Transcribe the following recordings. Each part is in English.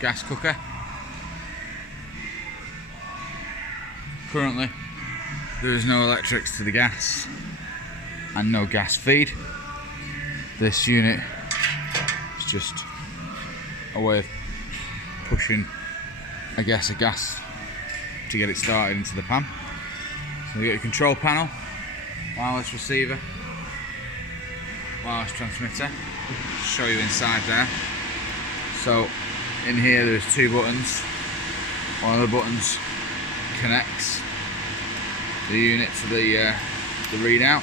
gas cooker. Currently there is no electrics to the gas and no gas feed. This unit is just a way of pushing, I guess, a gas to get it started into the pan. So you got your control panel, wireless receiver, wireless transmitter. Show you inside there. So in here there's two buttons. One of the buttons connects the unit to the readout.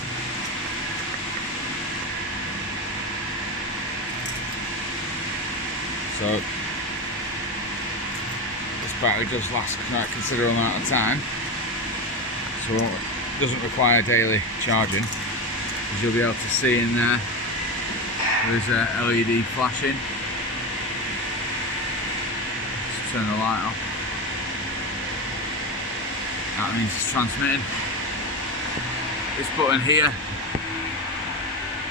So this battery does last quite a considerable amount of time, so it doesn't require daily charging. As you'll be able to see in there, there's a LED flashing. Let's turn the light off. That means it's transmitting. This button here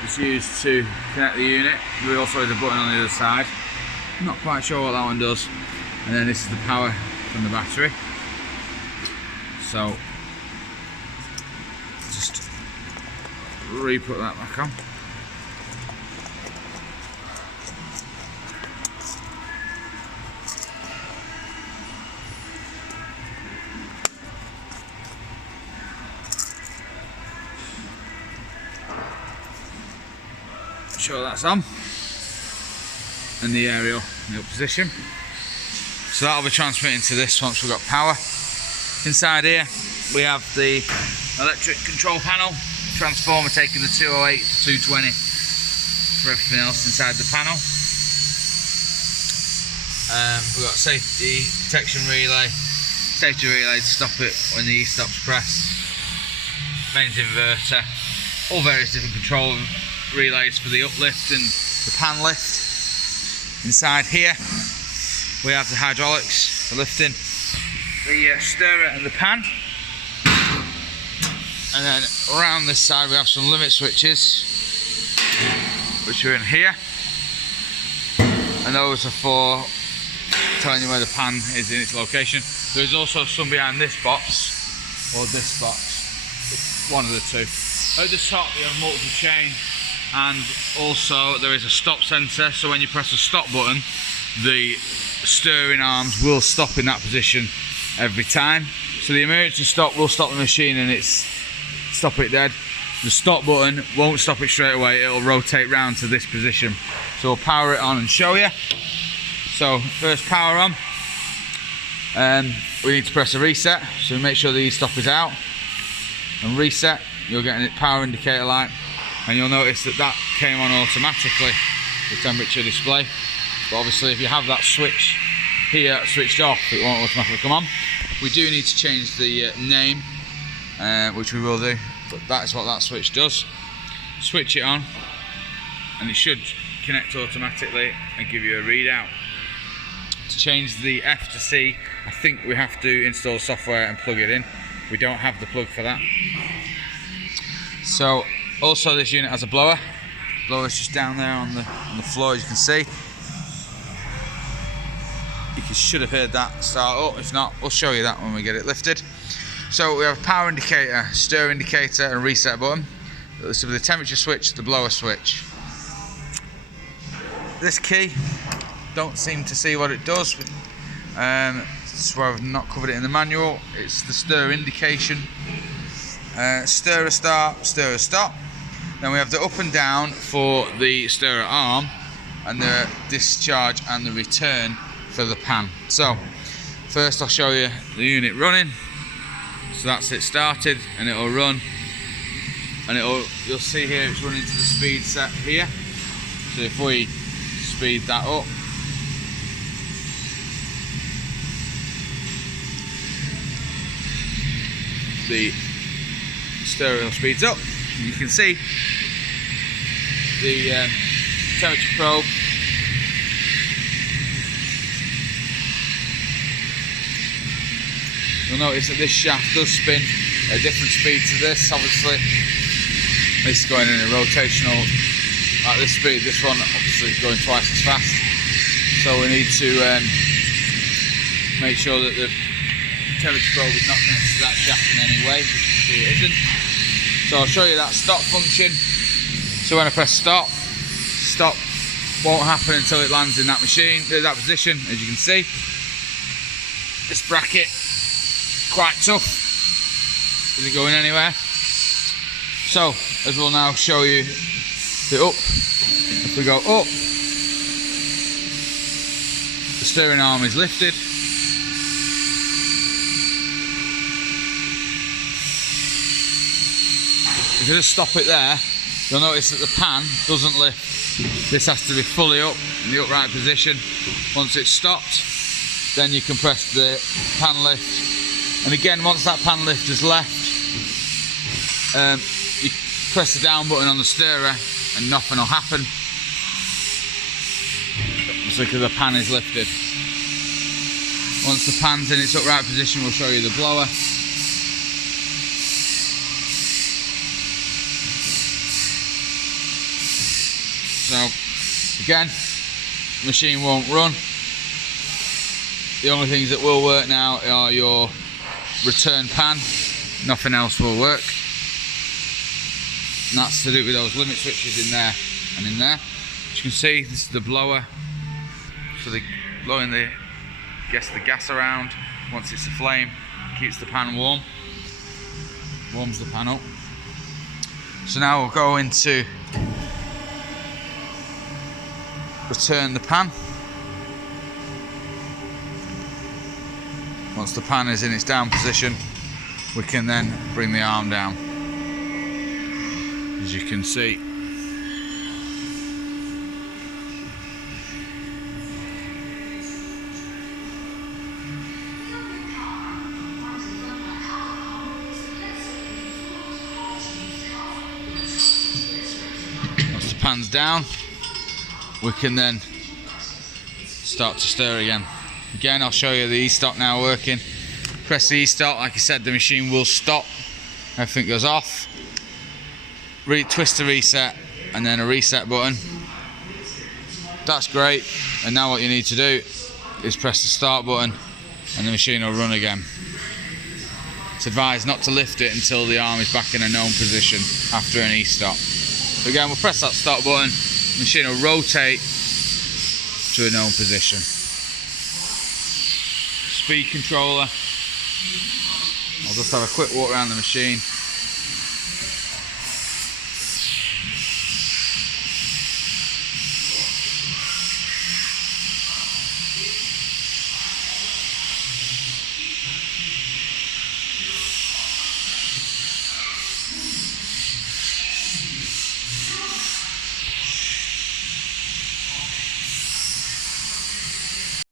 is used to connect the unit. There also is a button on the other side. I'm not quite sure what that one does. And then this is the power from the battery. So just re-put that back on. Sure that's on, and the aerial in the up position. So that'll be transmitting to this once we've got power. Inside here we have the electric control panel, transformer taking the 208 to 220 for everything else inside the panel. We've got safety protection relay, safety relay to stop it when the E-stop's pressed, mains inverter, all various different control relays for the uplift and the pan lift. Inside here we have the hydraulics for lifting the stirrer and the pan, and then around this side we have some limit switches which are in here, and those are for telling you where the pan is in its location. There's also some behind this box or this box, one of the two. At the top you have multiple chain, and also there is a stop sensor, so when you press the stop button the stirring arms will stop in that position every time. So the emergency stop will stop the machine and it's stop it dead. The stop button won't stop it straight away, it'll rotate round to this position. So we'll power it on and show you. So first power on, we need to press a reset, so make sure the E-stop is out and reset. You'll get a power indicator light, and you'll notice that that came on automatically, the temperature display. But obviously if you have that switch here switched off, it won't automatically come on. We do need to change the name, which we will do, but that is what that switch does. Switch it on and it should connect automatically and give you a readout. To change the F to C, I think we have to install software and plug it in. We don't have the plug for that. So also this unit has a blower. The blower is just down there on the floor, as you can see. You should have heard that start up. If not, we'll show you that when we get it lifted. So we have a power indicator, stir indicator and reset button. This will be the temperature switch, the blower switch. This key, don't seem to see what it does. That's why I've not covered it in the manual. It's the stir indication. Stirrer start, stirrer stop. Then we have the up and down for the stirrer arm, and the discharge and the return for the pan. So first I'll show you the unit running. So that's it started, and it'll run, and you'll see here it's running to the speed set here. So if we speed that up, the stereo speeds up. You can see the temperature probe. You'll notice that this shaft does spin at a different speed to this. Obviously, this is going in a rotational at this speed. This one obviously is going twice as fast. So we need to make sure that the temperature probe is not connected to that shaft in any way, which you can see it isn't. So I'll show you that stop function. So when I press stop, stop won't happen until it lands in that machine, that position, as you can see. This bracket, quite tough, isn't going anywhere. So, as we'll now show you the up, if we go up, the steering arm is lifted. If you just stop it there, you'll notice that the pan doesn't lift. This has to be fully up in the upright position. Once it's stopped, then you can press the pan lift. And again, once that pan lift is left, you press the down button on the stirrer and nothing will happen. It's because the pan is lifted. Once the pan's in its upright position, we'll show you the blower. So, again, the machine won't run. The only things that will work now are your return pan. Nothing else will work. And that's to do with those limit switches in there and in there. As you can see, this is the blower. So they're blowing the gas around. Once it's aflame, it keeps the pan warm. Warms the pan up. So now we'll go into return the pan. Once the pan is in its down position, we can then bring the arm down. As you can see, once the pan's down, we can then start to stir again. Again, I'll show you the e-stop now working. Press the e-stop, like I said, the machine will stop. Everything goes off. Twist the reset, and then a reset button. That's great. And now what you need to do is press the start button, and the machine will run again. It's advised not to lift it until the arm is back in a known position after an e-stop. So again, we'll press that stop button. The machine will rotate to a known position. Speed controller. I'll just have a quick walk around the machine.